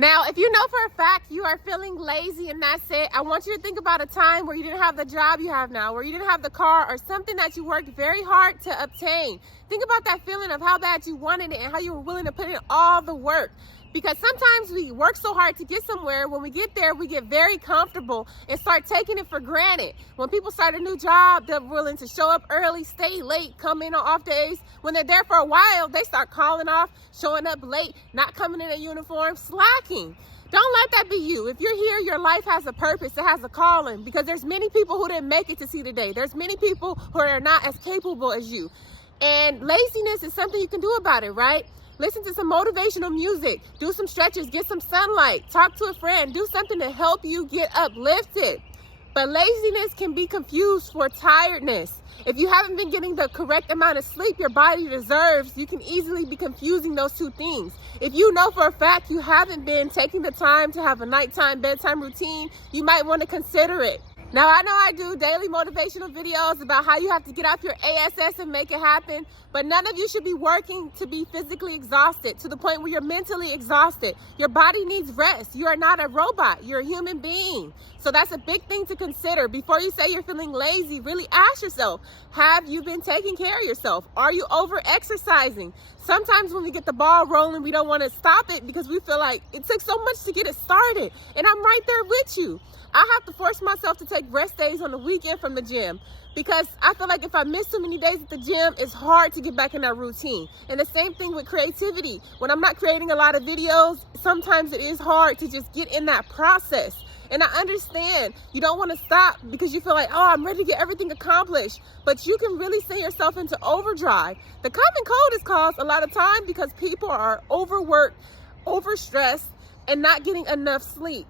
Now, if you know for a fact you are feeling lazy and that's it, I want you to think about a time where you didn't have the job you have now, where you didn't have the car or something that you worked very hard to obtain. Think about that feeling of how bad you wanted it and how you were willing to put in all the work. Because sometimes we work so hard to get somewhere, when we get there, we get very comfortable and start taking it for granted. When people start a new job, they're willing to show up early, stay late, come in on off days. When they're there for a while, they start calling off, showing up late, not coming in a uniform, slacking. Don't let that be you. If you're here, your life has a purpose, it has a calling, because there's many people who didn't make it to see the day. There's many people who are not as capable as you. And laziness is something you can do about it, right? Listen to some motivational music, do some stretches, get some sunlight, talk to a friend, do something to help you get uplifted. But laziness can be confused for tiredness. If you haven't been getting the correct amount of sleep your body deserves, you can easily be confusing those two things. If you know for a fact you haven't been taking the time to have a nighttime bedtime routine, you might want to consider it. Now, I know I do daily motivational videos about how you have to get off your ass and make it happen, but none of you should be working to be physically exhausted to the point where you're mentally exhausted. Your body needs rest. You are not a robot. You're a human being. So that's a big thing to consider. Before you say you're feeling lazy, really ask yourself, have you been taking care of yourself? Are you over-exercising? Sometimes when we get the ball rolling, we don't want to stop it because we feel like it took so much to get it started. And I'm right there with you. I have to force myself to take rest days on the weekend from the gym because I feel like if I miss too many days at the gym, it's hard to get back in that routine. And the same thing with creativity. When I'm not creating a lot of videos, sometimes it is hard to just get in that process. And I understand you don't want to stop because you feel like, oh, I'm ready to get everything accomplished. But you can really send yourself into overdrive. The common cold is caused a lot of time because people are overworked, overstressed, and not getting enough sleep.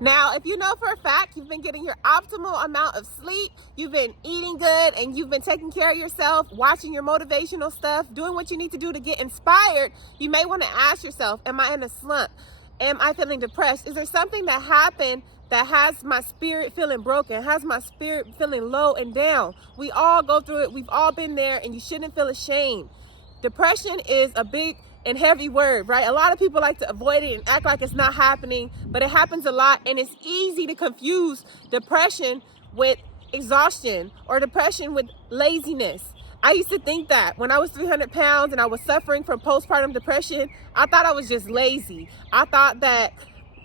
Now, if you know for a fact you've been getting your optimal amount of sleep, you've been eating good, and you've been taking care of yourself, watching your motivational stuff, doing what you need to do to get inspired, you may want to ask yourself, am I in a slump? Am I feeling depressed? Is there something that happened that has my spirit feeling broken, has my spirit feeling low and down? We all go through it. We've all been there, and you shouldn't feel ashamed. Depression is a big and heavy word, right? A lot of people like to avoid it and act like it's not happening, but it happens a lot, and it's easy to confuse depression with exhaustion or depression with laziness. I used to think that when I was 300 pounds and I was suffering from postpartum depression, I thought I was just lazy. I thought that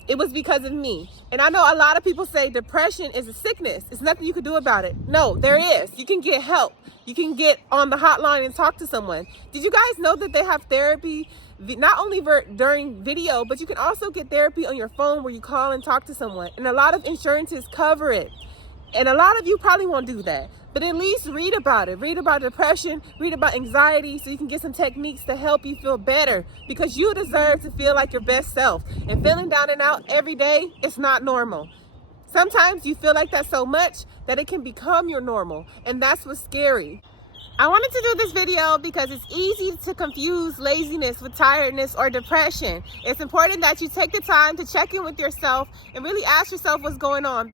it was because of me. And I know a lot of people say depression is a sickness. It's nothing you can do about it. No, there is. You can get help. You can get on the hotline and talk to someone. Did you guys know that they have therapy, not only during video, but you can also get therapy on your phone where you call and talk to someone. And a lot of insurances cover it. And a lot of you probably won't do that. But at least read about it. Read about depression, read about anxiety, so you can get some techniques to help you feel better, because you deserve to feel like your best self. And feeling down and out every day is not normal. Sometimes you feel like that so much that it can become your normal, and that's what's scary. I wanted to do this video because it's easy to confuse laziness with tiredness or depression. It's important that you take the time to check in with yourself and really ask yourself what's going on.